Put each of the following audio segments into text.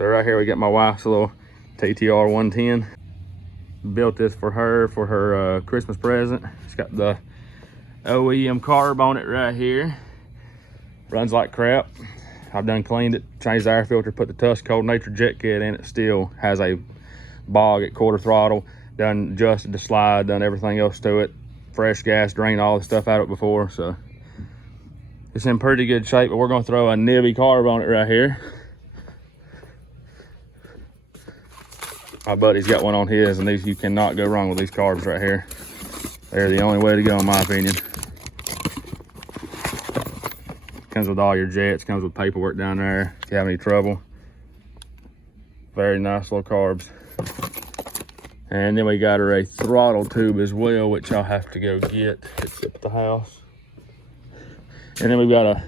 So right here we got my wife's little Ttr-110. Built this for her Christmas present. It's got the OEM carb on it right here. Runs like crap. I've done cleaned it, changed the air filter, put the Tusk cold nature jet kit in it. Still has a bog at quarter throttle. Done adjusted the slide, done everything else to it. Fresh gas, drained all the stuff out of it before, so it's in pretty good shape. But we're gonna throw a nibbi carb on it right here. My buddy's got one on his, and these, you cannot go wrong with these carbs right here. They're the only way to go, in my opinion. Comes with all your jets, comes with paperwork down there if you have any trouble. Very nice little carbs. And then we got her a throttle tube as well, which I'll have to go get. It's up at the house. And then we've got a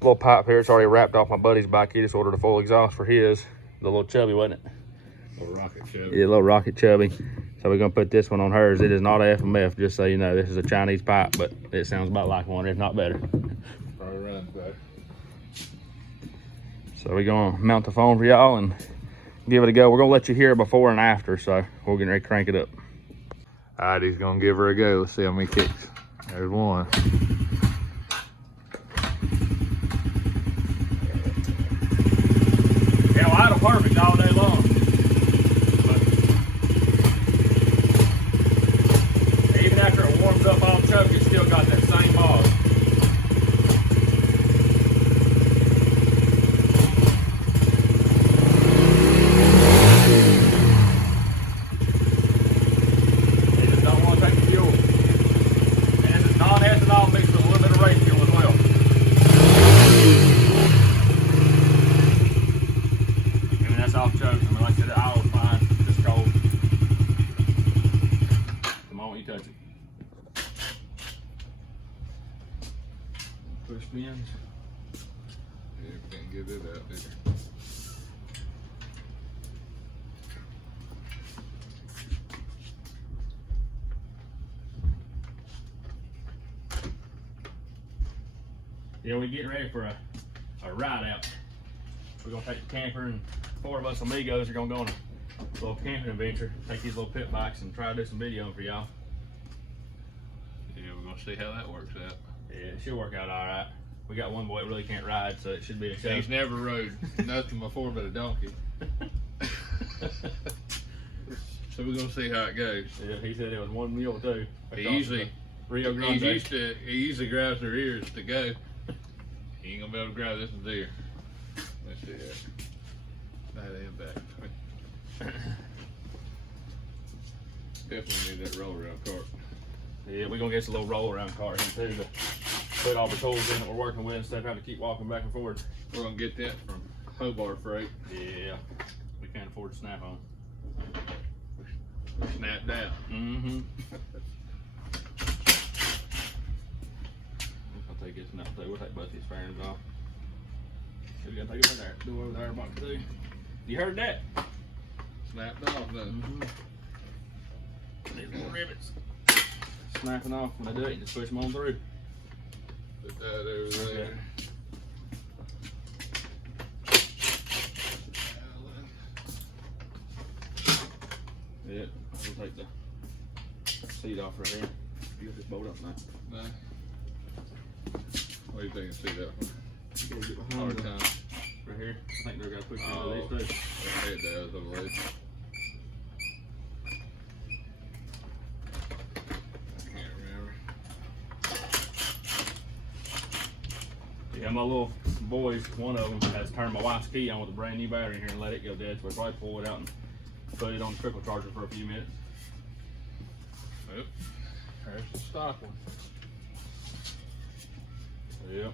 little pipe here. It's already wrapped off my buddy's bike. He just ordered a full exhaust for his. The little chubby, wasn't it? Little rocket chubby. Yeah, a little rocket chubby. So we're gonna put this one on hers. It is not a FMF, just so you know. This is a Chinese pipe, but it sounds about like one, if not better. Probably runs better. So we're gonna mount the phone for y'all and give it a go. We're gonna let you hear before and after, so we're getting ready to crank it up. All right, he's gonna give her a go. Let's see how many kicks. There's one. Yeah, well, idle perfect all day long. But even after it warms up all choked, it's still got that same bog. They just don't want to take the fuel. And it's non-ethanol mixed with a little bit of race fuel as well. Off chokes. I mean, like I said, the aisle's fine, just cold. The moment you touch it. Push pins. Yeah, we can't get it out there. Yeah, we're getting ready for a ride out. We're gonna take the camper, and 4 of us amigos are gonna go on a little camping adventure. Take these little pit bikes and try to do some video for y'all. Yeah, we're gonna see how that works out. Yeah, it should work out all right. We got one boy that really can't ride, so it should be a show. He's never rode nothing before but a donkey. So we're gonna see how it goes. Yeah, he said it was one mule too. He usually grabs their ears to go. He ain't gonna be able to grab this one's ear. Let's see that. That ain't back. Definitely need that roll around cart. Yeah, we're gonna get us a little roll around cart here too to put all the tools in that we're working with instead of having to keep walking back and forth. We're gonna get that from Hobart Freight. Yeah, we can't afford to snap on. Snapped out. Mm-hmm. I'll take this nut too. We'll take both these fairings off. So we gotta take it over there. Do over there about to do. You heard that? Snapped off though. Mm-hmm. These little rivets snapping off when I do it. You just push them on through. Put that over there. Yeah, I'll take the seat off right here. You just bolt up now. No. What do you think of seat that one? You gotta get behind Hard the, time. right here. I think they're gonna push into these too. It does, I believe. I can't remember. Yeah, my little boys, one of them has turned my wife's key on with a brand new battery in here and let it go dead, so we'll probably pull it out and put it on the trickle charger for a few minutes. Yep. There's the stock one. Yep.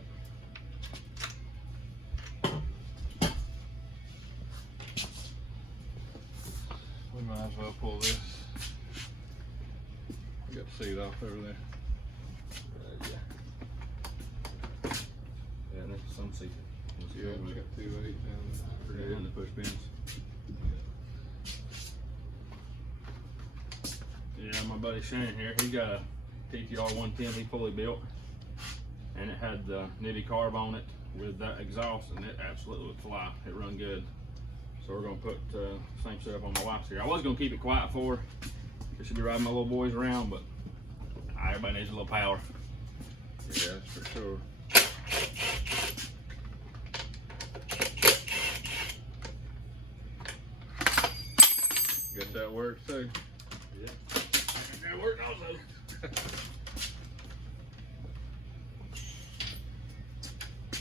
We might as well pull this. We got the seat off over there. Yeah. Yeah, and there's some seat. Yeah, we got 2.8 down Yeah, and the push pins. Yeah, my buddy Shannon here, he got a Ttr-110 he fully built, and it had the nibbi carb on it with that exhaust, and it absolutely would fly. It run good. So we're gonna put same setup on my wife's here. I was gonna keep it quiet for her, because she'll be riding my little boys around, but everybody needs a little power. Yeah, that's for sure. Guess that works too. Yeah. That worked also.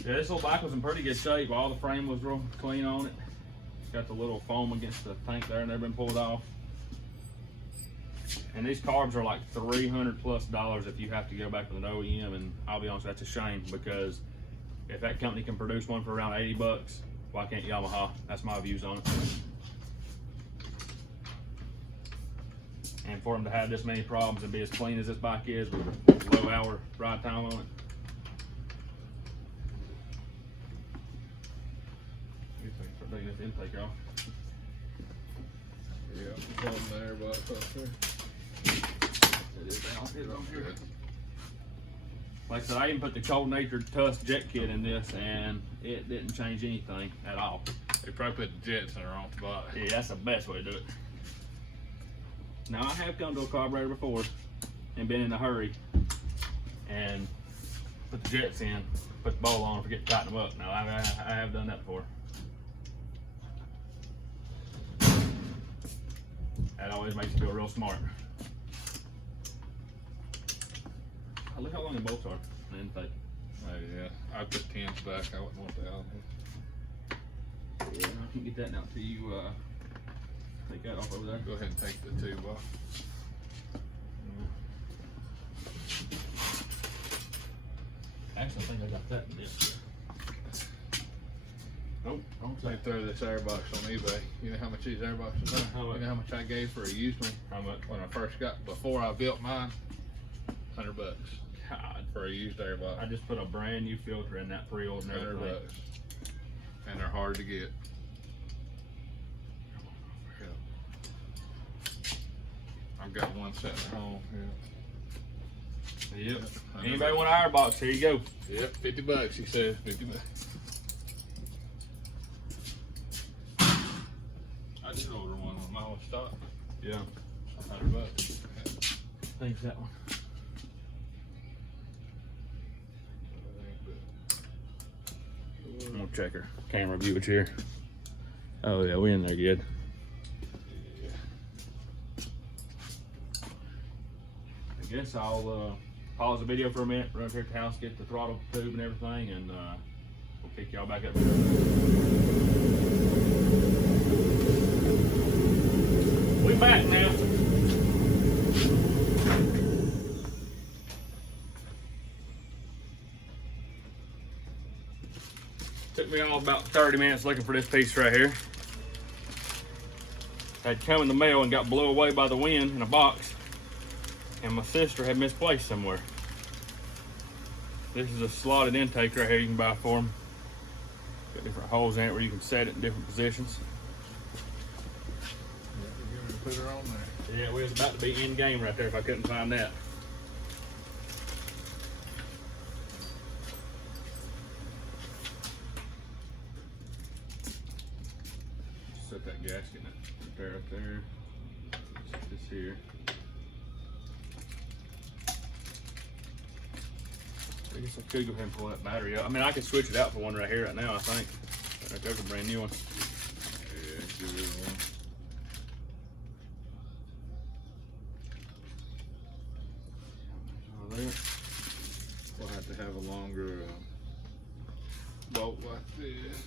Yeah, this little bike was in pretty good shape. All the frame was real clean on it. Got the little foam against the tank there, and they've been pulled off. And these carbs are like $300+ if you have to go back with an OEM, and I'll be honest, that's a shame, because if that company can produce one for around 80 bucks, why can't Yamaha? That's my views on it. And for them to have this many problems and be as clean as this bike is with low hour ride time on it. Start taking this intake off. Yeah, it's on there, but it's up there. It is down here. Like I said, I even put the cold natured Tusk jet kit in this, and it didn't change anything at all. They probably put the jets in the wrong spot. Yeah, that's the best way to do it. Now, I have come to a carburetor before and been in a hurry and put the jets in, put the bowl on, and forget to tighten them up. Now, I have done that before. That always makes you feel real smart. Oh, look how long the bolts are in the intake. Oh yeah, I put 10s back. I wouldn't want that on here. Yeah, I can't get that now till you take that off over there. Go ahead and take the tube off. Actually, I think I got that in this. Nope, don't They throw this airbox on eBay. You know how much these airboxes are? How much? You know how much I gave for a used one? How much? When I first got, before I built mine, $100 God, for a used airbox. I just put a brand new filter in that pre-oiled and everything. $100, and they're hard to get. I've got one sitting at home. Yeah. Yep. Anybody want an airbox? Here you go. Yep, $50. He says $50. I did order one on my own stock. Yeah. $100. Thanks, that one. I'm gonna check her camera view it here. Oh yeah, we in there good. I guess I'll pause the video for a minute, run up here at the house, get the throttle tube and everything, and we'll pick y'all back up. We back now. Took me all about 30 minutes looking for this piece right here. Had come in the mail and got blown away by the wind in a box, and my sister had misplaced somewhere. This is a slotted intake right here you can buy for them. Got different holes in it where you can set it in different positions. Yeah, put her on there. Yeah, we was about to be in game right there if I couldn't find that. Set that gasket right there. This here. I guess I could go ahead and pull that battery out. I mean, I could switch it out for one right here, right now, I think. Right there's a brand new one. Yeah, give it one. There. We'll have to have a longer bolt like this.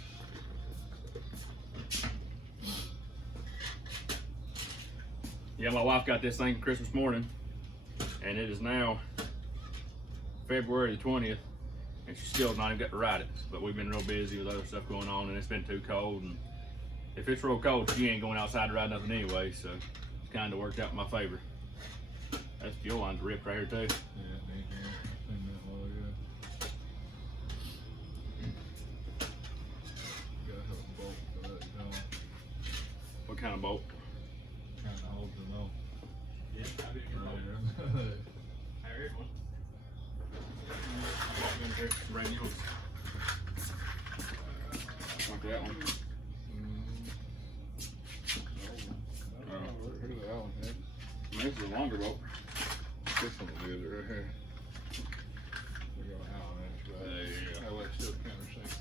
Yeah, my wife got this thing Christmas morning, and it is now February the 20th, and she still not even got to ride it. But we've been real busy with other stuff going on, and it's been too cold. And if it's real cold, she ain't going outside to ride nothing anyway, so it's kind of worked out in my favor. That's fuel line's ripped right here too. Yeah, need here. Clean that while we go. Gotta have a bolt for that going. What kind of bolt? Kind of holds it on. Yeah, I did Right there. Here's one. Brand new one. Like that one. This is a longer bolt. This one will be right here. We're going out on this, but There you go. that way it's still countersink.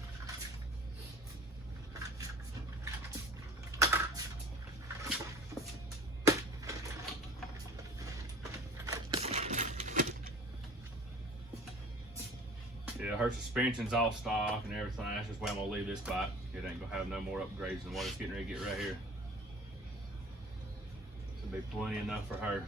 Yeah, her suspension's all stock and everything. That's just why I'm gonna leave this bike. It ain't gonna have no more upgrades than what it's getting ready to get right here. This will be plenty enough for her.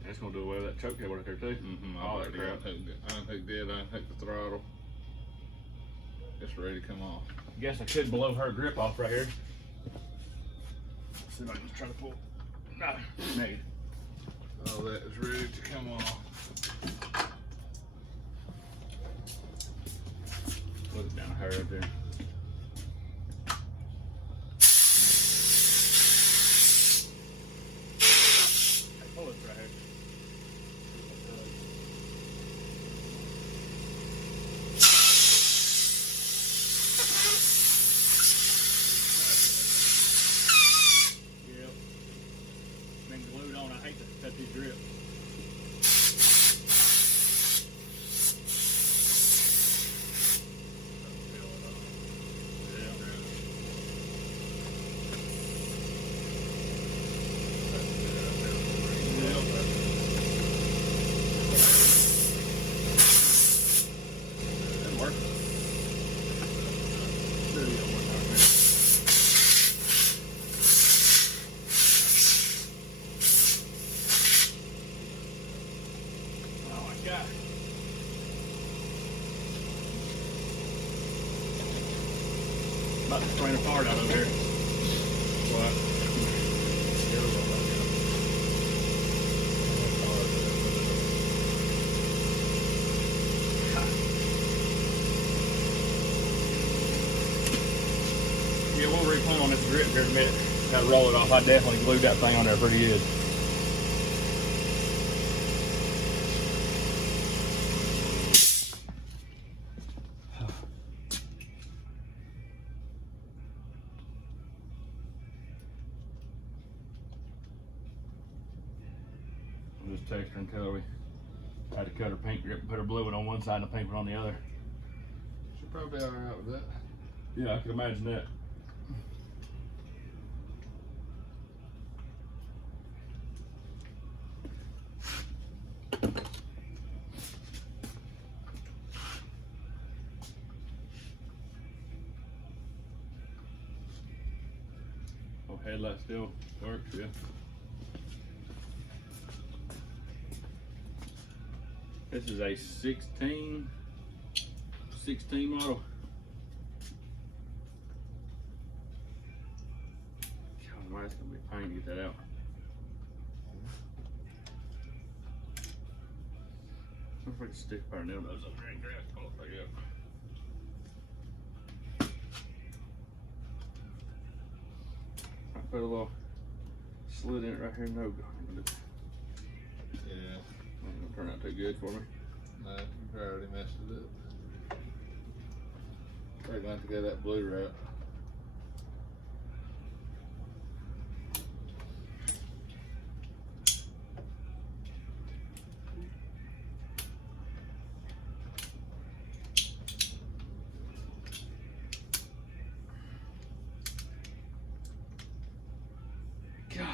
And it's gonna do away with that choke cable right there too. All that crap. Unhooked it, unhooked the throttle. It's ready to come off. I guess I could blow her grip off right here. See if I can just try to pull. No, negative. All that is ready to come off. Put it down her right there. Pull it right here. Yep. Been glued on. I hate to cut these grips. About to strain apart out of here. What? Yeah, we'll reclaim on this grip here in a minute. Gotta roll it off. I definitely glued that thing on there pretty good. I'm just texting until we had to cut her paint grip and put her blue one on one side and the pink one on the other. She'll probably be alright with that. Yeah, I can imagine that. Oh, headlight still works, yeah. This is a 16 model. God, why it's gonna be a pain to get that out. I'm afraid to stick our nail nose up there and grass pull it back up. I put a little slit in it right here. No, Yeah. ain't gonna turn out too good for me. No, you've already messed it up. We're going to have to go that blue route. God.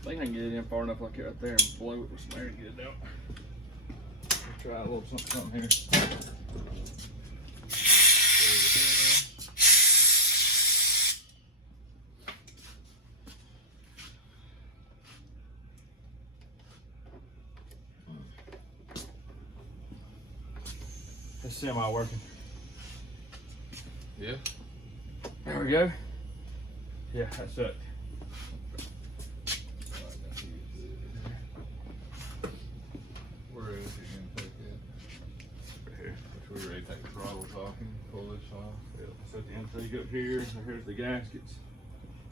I think I can get it in far enough like that right there and blow it with some air and get it out. Let's try a little something here. It's semi working. Yeah. There we go. Yeah, that's it. Where is it going to take it? Right here. Which we ready to take the throttle off and pull this off. Yep. Set the intake up here. So here's the gaskets.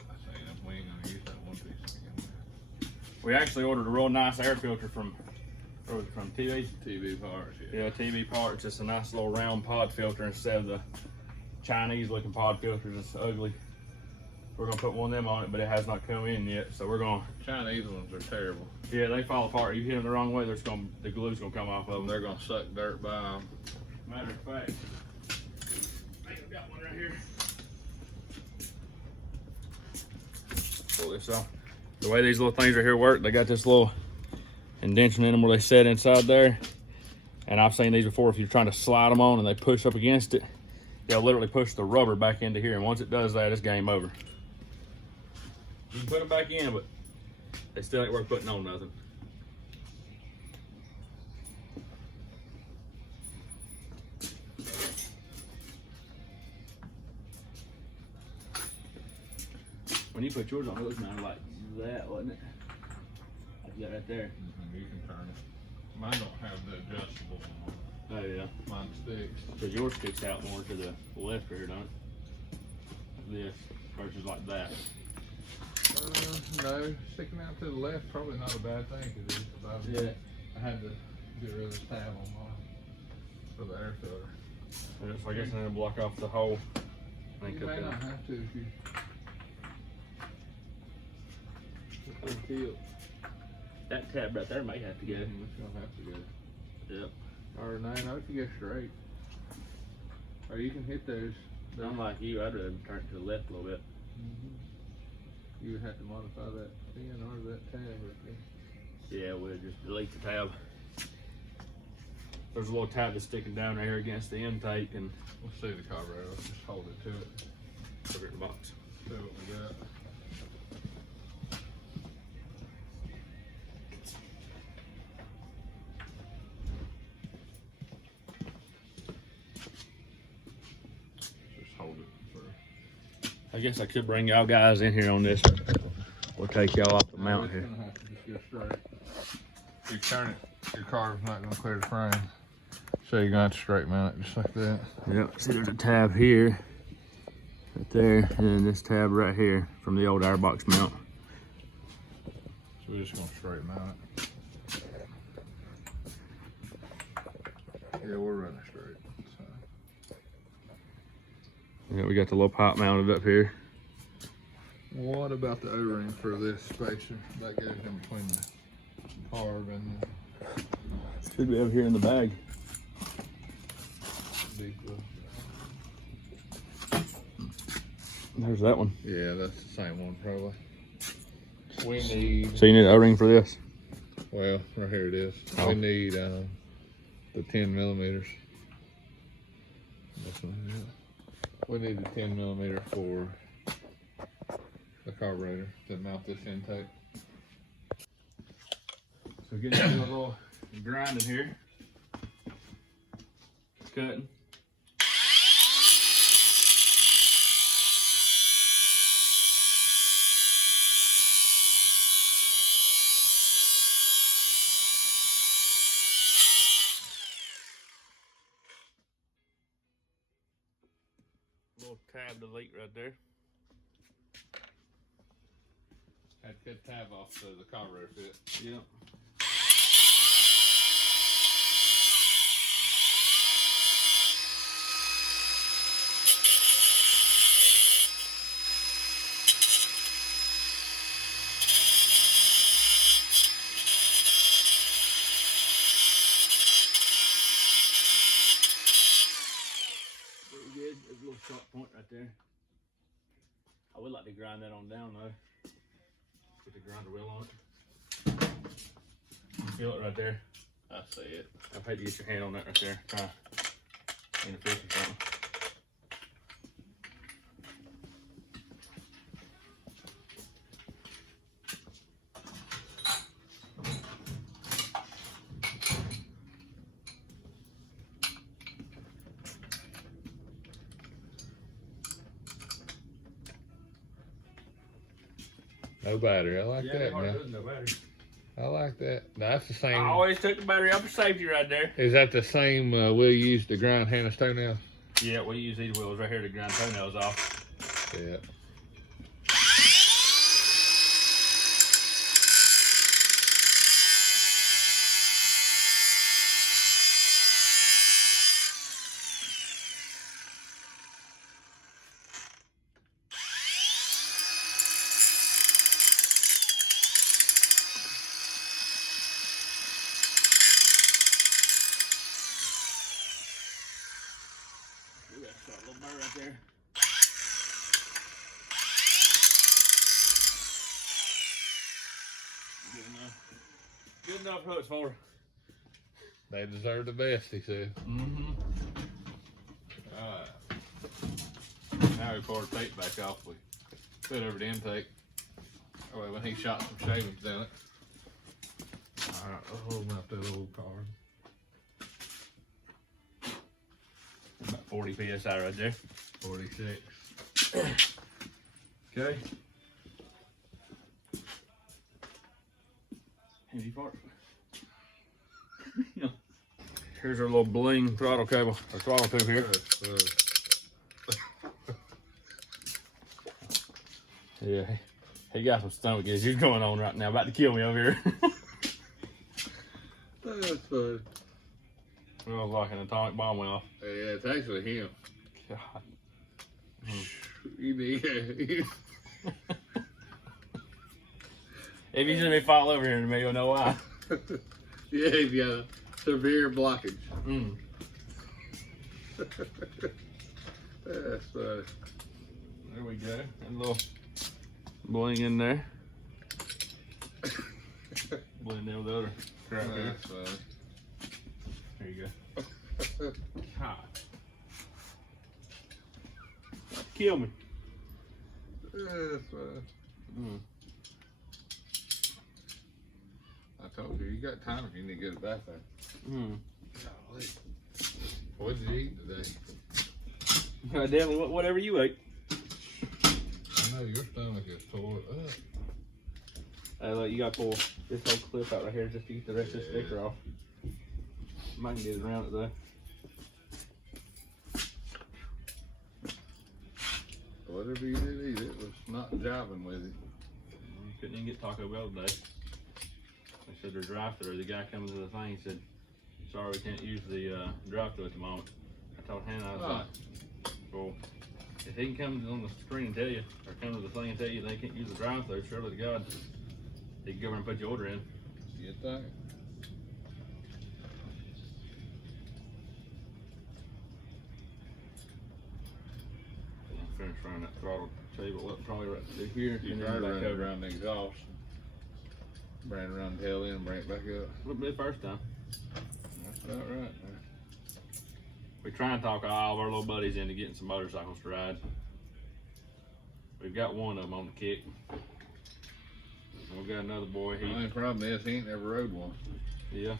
I say that we ain't going to use that one piece again. We actually ordered a real nice air filter from Or was it from TV? TV parts, yeah. Yeah, TV parts. It's a nice little round pod filter instead of the Chinese looking pod filters. It's ugly. We're gonna put one of them on it, but it has not come in yet. So we're gonna. Chinese ones are terrible. Yeah, they fall apart. You hit them the wrong way, the glue's gonna come off of them. They're gonna suck dirt by them. Matter of fact, I think I've got one right here. Pull this off. The way these little things right here work, they got this little indentation in them where they set inside there. And I've seen these before. If you're trying to slide them on and they push up against it, they'll literally push the rubber back into here. And once it does that, it's game over. You can put them back in, but they still ain't worth putting on nothing. When you put yours on, it looks kind of like that, wasn't it? Like you got right there. You can turn it. Mine don't have the adjustable one. Oh yeah. Mine sticks. Because yours sticks out more to the left here, don't it? This versus like that. No, sticking out to the left probably not a bad thing. Cause Yeah. I had to get rid of this tab on mine for the air filter. So I guess I'm gonna block off the whole thing. You may not have to if you. That tab right there might have to go. It's gonna have to go. Yep. Or no, if you go straight. Or you can hit those. I'm like you, I'd rather turn it to the left a little bit. You would have to modify that pin or that tab right there. Yeah, we'll just delete the tab. There's a little tab that's sticking down right here against the intake, and We'll see the carburetor. Let's just hold it to it. put it in the box. See what we got. Just hold it for. I guess I could bring y'all guys in here on this. We'll take y'all off the mount here. Gonna have to just go straight. If you turn it, your car's not gonna clear the frame. So you're gonna have to straight mount it just like that. Yep, see there's a tab here, right there, and then this tab right here from the old airbox mount. So we're just gonna straight mount it. Yeah, we're running straight. So. Yeah, we got the little pipe mounted up here. What about the O-ring for this spacer that goes in between the carb and Should be over here in the bag. the big wheel? There's that one. Yeah, that's the same one probably. We need, So you need an O-ring for this? well, right here it is. Oh. We need the 10 millimeters. That's what it is. We need the 10 millimeter for the carburetor to mount this intake. So getting into a little grinding here. Cutting. Little tab delete right there. Had to cut the tab off so the carburetor fit. Yep. Pretty good. There's a little sharp point right there. I would like to grind that on down though. Put the grinder wheel on it. You feel it right there? I see it. I'd hate to get your hand on that right there. Try interfere with something. No battery. I like that, man. No battery. I like that. That's the same. I always took the battery out for safety right there. Is that the same wheel you use to grind Hannah's toenails? Yeah, we use these wheels right here to grind toenails off. Yeah. right there. Good enough hooks for her. They deserve the best, he said. Mm-hmm. Alright. Now we pour the tape back off. We put over the intake. That way when he shot some shavings in it. Alright, I'll hold him out that old car. About 40 PSI right there. 46. Okay. Heavy fart. Here's our little bling throttle cable, or throttle tube here. Yeah, he got some stomach issues going on right now, about to kill me over here. That's funny. It was like an atomic bomb went off. Yeah, it's actually him. God. You need If you see me fall over here in a minute, you'll know why. Yeah, he's got a severe blockage. Mm. That's funny. There we go. And a little bling in there. Blend in with the other crap here. That's funny. There you go. God. Kill me. That's funny. Mm. I told you, you got time if you need to get a bath there. Mm. Golly. What did you eat today? Definitely whatever you ate. I know your stomach is tore up. Look, you got to pull this whole clip out right here just to get the rest of the sticker off. Might can get it around it though. Whatever you did eat, it was not jiving with it. You couldn't even get Taco Bell today. They said their drive-thru. The guy coming to the thing, he said, "Sorry, we can't use the drive-thru at the moment." I told Hannah, I was like, "Well, if he can come on the screen and tell you, or come to the thing and tell you they can't use the drive-thru, surely to God, he can go over and put your order in." You think? I'm finished running that throttle table up probably right through here. You and try then to back run it over. around the exhaust. Bring it around the tail end and bring it back up. Wouldn't be the first time. That's about right. We try and talk all of our little buddies into getting some motorcycles to ride. We've got one of them on the kick. And we've got another boy. The only problem is he ain't never rode one. Yeah.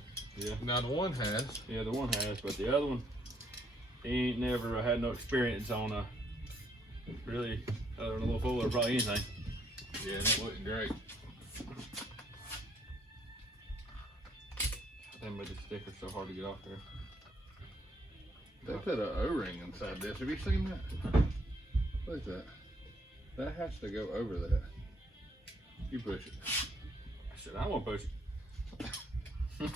Now the one has. Yeah, the one has, but the other one, he ain't never had no experience on a really, other than a little fool or probably anything. Yeah, that wasn't great. That made the sticker so hard to get off there. They put an O-ring inside this. Have you seen that? Look at that. That has to go over that. You push it. I said, I won't push it.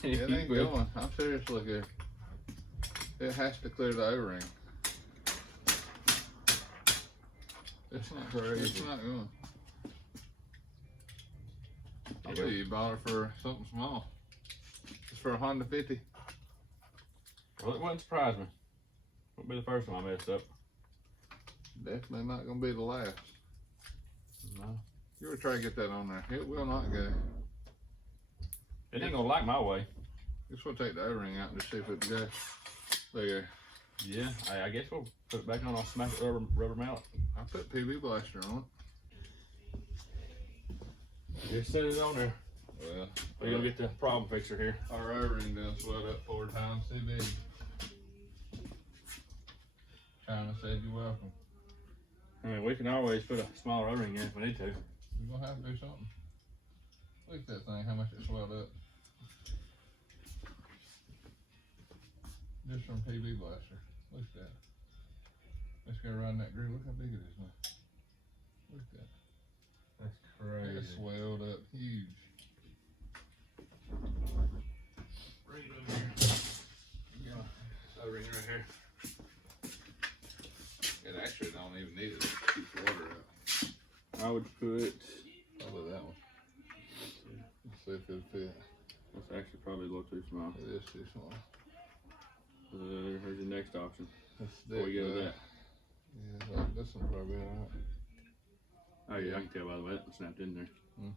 It ain't going. I'm serious. Look here. It has to clear the O-ring. It's not crazy. It's not going. I bet you bought it for something small. It's for a Honda 50. Well, it wouldn't surprise me. Won't be the first time I messed up. Definitely not gonna be the last. No. You ever try to get that on there? It will not go. It ain't gonna like my way. Just we'll take the O-ring out and just see if it goes. There. Yeah, I guess we'll put it back on. I'll smack it rubber mallet. I put PB Blaster on Just set it on there. it. Well, We're gonna get the problem fixer here. our O-ring done swelled up 4 times too big. China said you're welcome. I mean, we can always put a smaller O-ring in if we need to. You're gonna have to do something. Look at that thing, how much it swelled up. Just from PB Blaster. Look at that. Let's go around that groove. Look how big it is now. Look at that. That's It swelled up huge. Bring it over here. Yeah. O-ring right here. It actually don't even need it to keep water out. I would put. How about that one? Let's see if it'll fit. That's actually probably a little too small. It is too small. Here's the next option. Let's Before we go to that. Yeah, like this one probably alright. Oh yeah, I can tell by the way that snapped in there.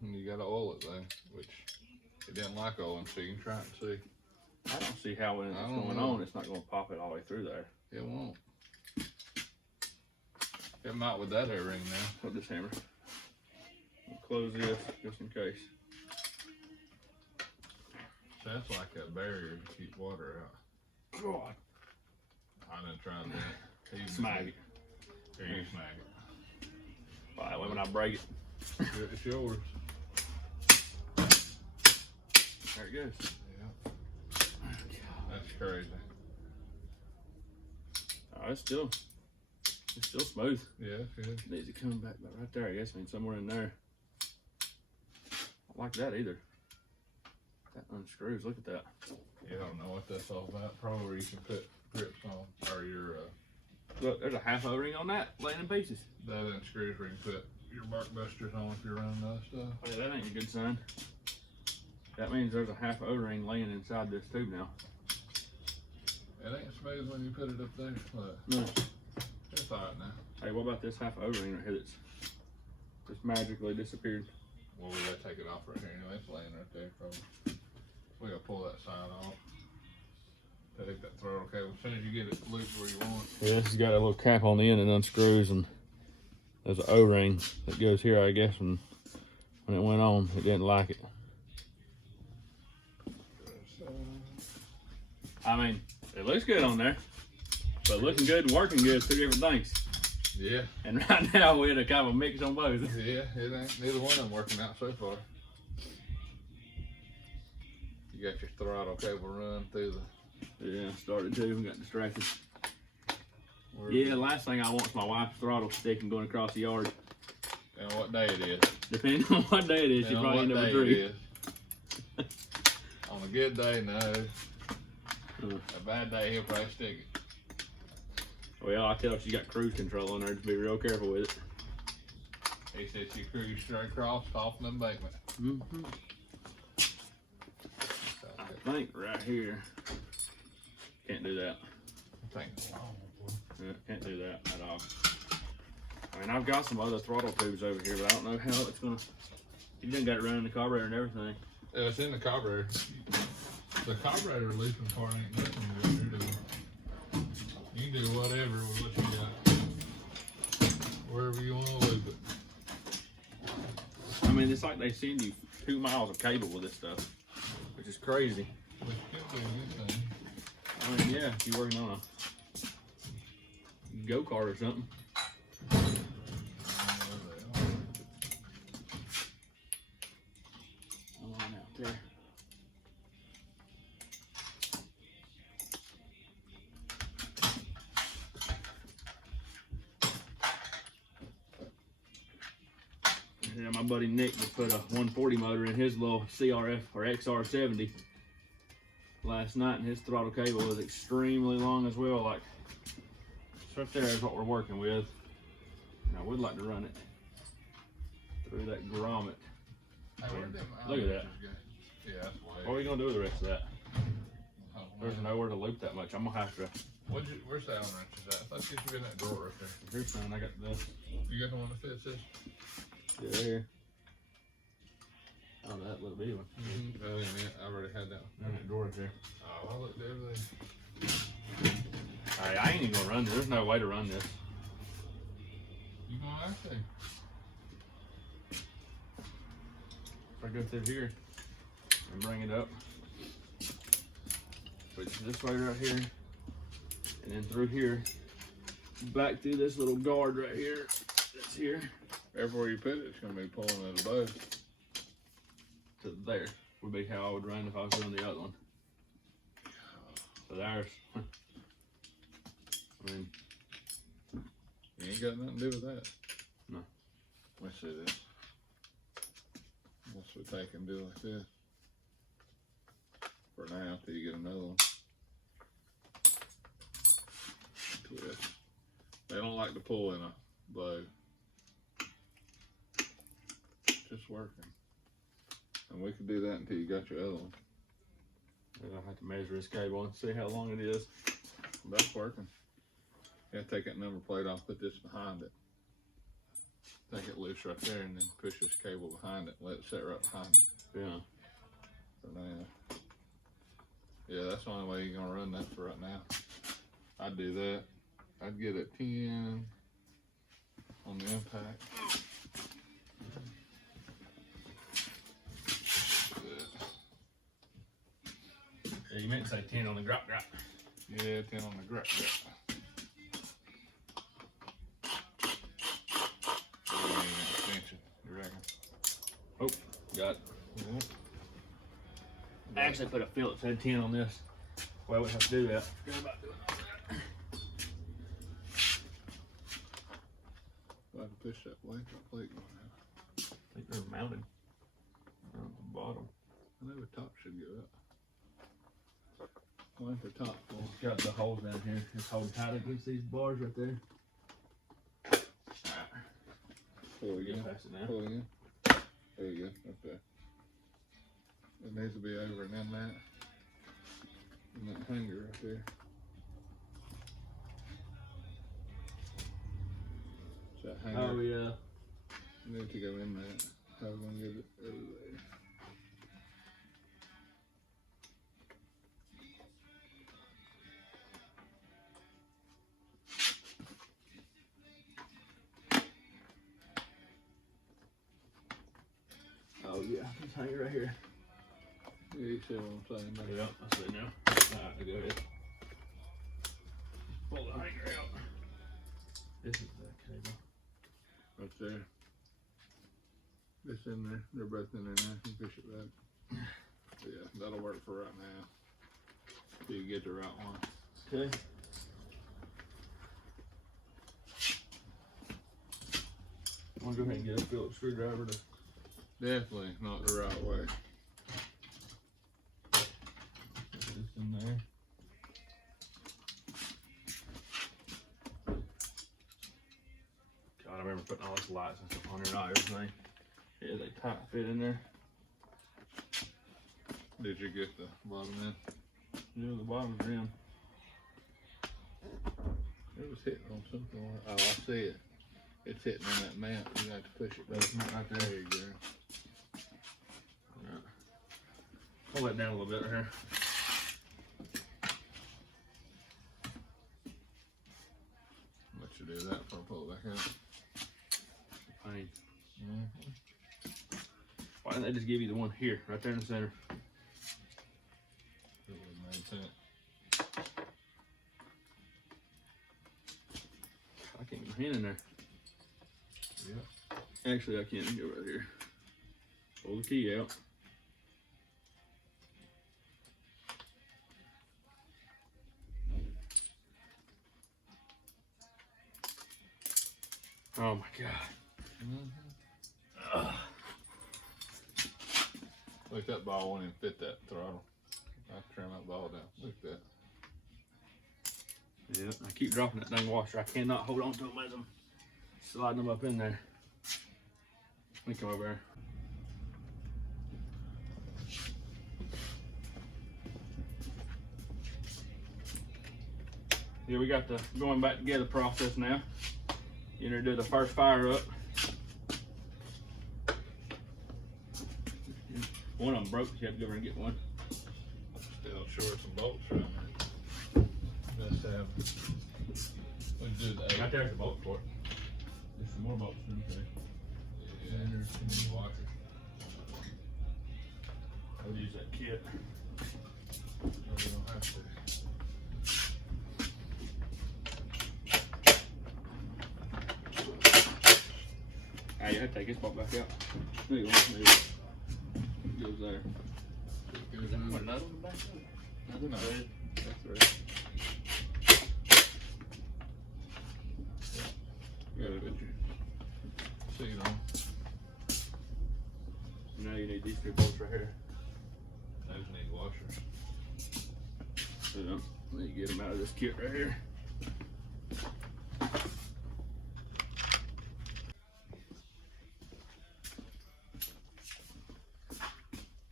You gotta oil it though, which it didn't like oiling, so you can try it and see. I don't see how when it's going on, it's not going to pop it all the way through there. It won't. It might with that air ring now. Put this hammer. I'll close this just in case. So that's like a barrier to keep water out. God. I done tried that. Smack it. Here, you smack it. Well, that way when I break it. It's yours. There it goes. Yeah. That's crazy. Oh, it's still smooth. Yeah, it's good. Needs to come back about right there, I guess. I mean, somewhere in there. I like that either. That unscrews. Look at that. Yeah, I don't know what that's all about. Probably where you can put grips on, or your Look, there's a half O-ring on that, laying in pieces. that unscrews where you can put your bark busters on if you're running other stuff. Oh, yeah, that ain't a good sign. That means there's a half O-ring laying inside this tube now. It ain't smooth when you put it up there. Look, No. it's alright now. Hey, what about this half O-ring right here that's just magically disappeared? Well, we gotta take it off right here anyway. It's laying right there. Probably. We gotta pull that side off. Take that throttle cable. As soon as you get it loose where you want. Yeah, this has got a little cap on the end and unscrews, and there's an O-ring that goes here, I guess, and when it went on, it didn't like it. I mean, it looks good on there, but looking good and working good is two different things. Yeah. And right now we're in a kind of a mix on both. Yeah, it ain't neither one of them working out so far. You got your throttle cable run through the. Yeah, started too. Got distracted. Yeah, the last thing I want is my wife's throttle sticking going across the yard. And what day it is. Depending on what day it is, you probably end up with three. On a good day, no. A bad day, he'll probably stick it. Well, I tell her she got cruise control on there to be real careful with it. He said she cruised straight across off the embankment. I think right here. Can't do that. Yeah, can't do that at all. I mean, I've got some other throttle tubes over here, but I don't know how it's gonna. You done got it running the carburetor and everything. It's in the carburetor. The carburetor looping part ain't nothing to what you're doing. You can do whatever with what you got. Wherever you want to loop it. I mean, it's like they send you 2 miles of cable with this stuff, which is crazy. Which could be a good thing. I mean, yeah, if you're working on a go-kart or something. Come on out there. Yeah, my buddy Nick just put a 140 motor in his little CRF or XR70 last night, and his throttle cable was extremely long as well. Like, right there is what we're working with. And I would like to run it through that grommet. Hey, Look at that. Yeah, that's way. What are we gonna do with the rest of that? There's nowhere to loop that much. I'm gonna have to. Where's the Allen wrenches at? Let's get you in that drawer right there. Here's something. I got this. You got the one that fits this? Yeah, right here. Oh, that little bitty one. Oh, yeah, I already had that one. In that drawer right there. Oh, I looked everything. Alright, I ain't even gonna run this. There's no way to run this. You gonna have to? If I go through here and bring it up, switch this way right here, and then through here, back through this little guard right here. That's here. Everywhere you put it, it's gonna be pulling it above. To there would be how I would run if I was doing the other one. So there's. I mean, you ain't got nothing to do with that. No. Let's see this. Once we take and do like this. For now, till you get another one. Twist. They don't like to pull in a blow. Just working. And we can do that until you got your other one. I'll have to measure this cable and see how long it is. That's working. Yeah, take that number plate off, put this behind it. Take it loose right there and then push this cable behind it. Let it sit right behind it. Yeah. For now. Yeah, that's the only way you're gonna run that for right now. I'd do that. I'd get a 10 on the impact. Yeah, you meant to say 10 on the grop. Yeah, 10 on the grip. Extension, you reckon? Oh, got it. Yeah. I actually put a Phillips head 10 on this. Well, we have to do that. Forgot about doing that. I have to push that plate going out. I think they're mounted on the bottom. I know the top should go up. I went for top. It's got the holes down here. It's holding tight against these bars right there. Pull again. Pass it now. Pull again. There you go. Okay. It needs to be over and in that. And that hanger right there. That hanger. Oh yeah. Need to go in that. How are we gonna get it over there? Oh yeah. Just hang it right here. Yeah, you see what I'm saying? Yeah, I see now. Alright, go ahead. Pull the hanger out. This is the cable. Right there. It's in there. They're both in there now. You can push it back. Yeah, that'll work for right now. Till you get the right one. Okay. I'm gonna go ahead and get a Phillips screwdriver to. Definitely not the right way. Put this in there. God, I remember putting all these lights and stuff on here, not everything. Yeah, they tight fit in there. Did you get the bottom in? Yeah, the bottom's in. It was hitting on something. Oh, I see it. It's hitting on that mount. You have to push it back. Right there. There you go. Alright. Pull that down a little bit right here. Let you do that before I pull it back out. Pain. Why didn't they just give you the one here, right there in the center? It would have made sense. I can't get my hand in there. Yeah. Actually, I can't. Go right here. Pull the key out. Oh my God. Look, that ball won't even fit that throttle. I trim that ball down. Look at that. Yeah, I keep dropping that dang washer. I cannot hold on to them as I'm sliding them up in there. Let me come over here. Yeah, we got the going back together process now. You know, do the first fire up. One of them broke, so you have to go over and get one. Still short some bolts right there. Let's have. We do the 8. Right there's the bolt for it. There's some more bolts in there. Yeah, there's some washers. I'll use that kit. No, we don't have to. Ah, you have to take this bolt back out. There you go. There you go. It goes there. Is that put another one back up? Another No. thread. That's right. You gotta put your seat on. Now you need these 2 bolts right here. Those need washers. Yeah. Let me get them out of this kit right here.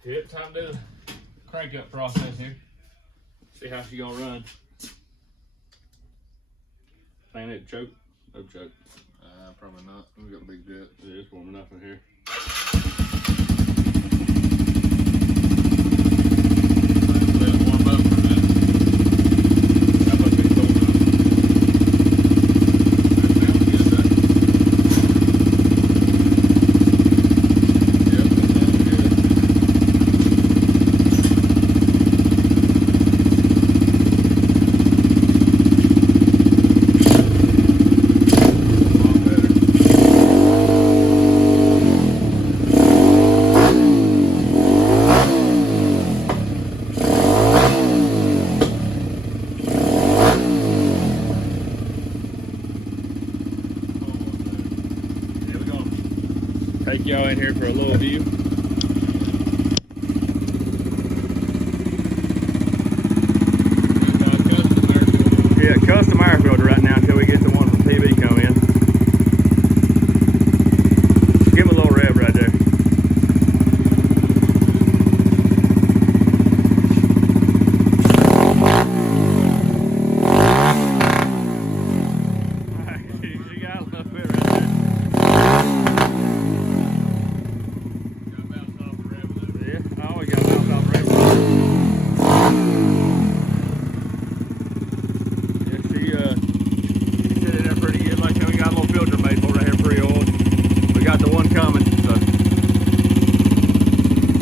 Yep, time to do the crank up process here. See how she gonna run. Thing man, it choke. No choke. Probably not. We got a big jet. Yeah, it's warm enough in here. Let it warm up for a minute. That must be cold enough. That sounds good, though. Yep, that sounds good. A lot better. Yeah, we're gonna take y'all in here for a little view. Yeah, custom air filter right now until we get the one from TV come in. Give him a little rev right there. You got a little bit right there. Yeah, I always got to bounce off the rev. She set it up pretty good. Like I said, we got a little filter made for it right here, pre-oiled. We got the one coming, so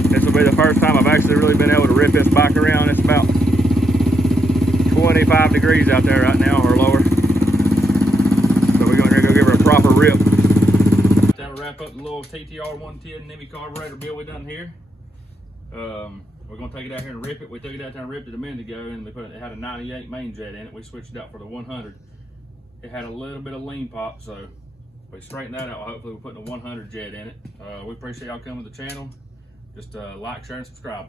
this will be the first time I've actually really been able to rip this bike around. It's about 25 degrees out there right now, or lower. So we're gonna go give her a proper rip. That'll wrap up the little Ttr-110 nibbi carburetor build we done here. We're gonna take it out here and rip it. We took it out there and ripped it a minute ago, and it had a 98 main jet in it. We switched it out for the 100. It had a little bit of lean pop, so we straightened that out. Hopefully we're putting a 100 jet in it. We appreciate y'all coming to the channel. Just like, share, and subscribe.